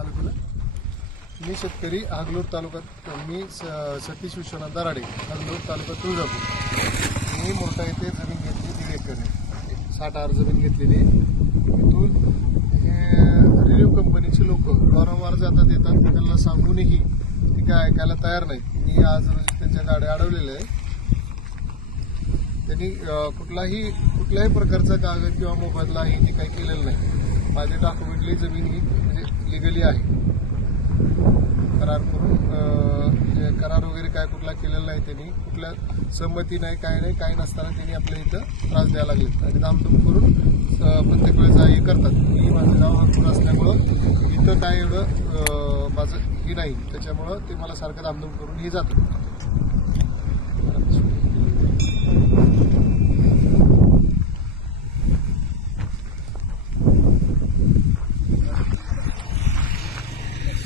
तालुक्याला मी शेतकरी आगलोर तालुक्यात मी स सतीश विश्वनाथ दराडे आगलोर तालुका तुळजापूर मी मोठा येथे जमीन घेतली दीड एकरने साठ आर जमीन घेतलेली इथून हे रिलीव कंपनीचे लोक वारंवार जातात येतात त्यांना सांगूनही ते काय ऐकायला तयार नाही मी आज रोजी त्यांच्या गाड्या अडवलेल्या आहे त्यांनी कुठलाही कुठल्याही प्रकारचा कागद किंवा मोबदला हे ते काही केलेलं नाही माझी डॉक्युमेंटली जमीन ही म्हणजे लिगली आहे करार करून जे म्हणजे करार वगैरे काय कुठला केलेला नाही त्यांनी कुठल्या संमती नाही काय नाही काय नसताना त्यांनी आपल्या इथं त्रास द्यायला लागेल आणि दामधूम करून प्रत्येक वेळेस हे करतात मी माझं गाव हरपूर असल्यामुळं इथं काय एवढं माझं हे नाही त्याच्यामुळं ते मला सारखं दामधूम करून हे जातं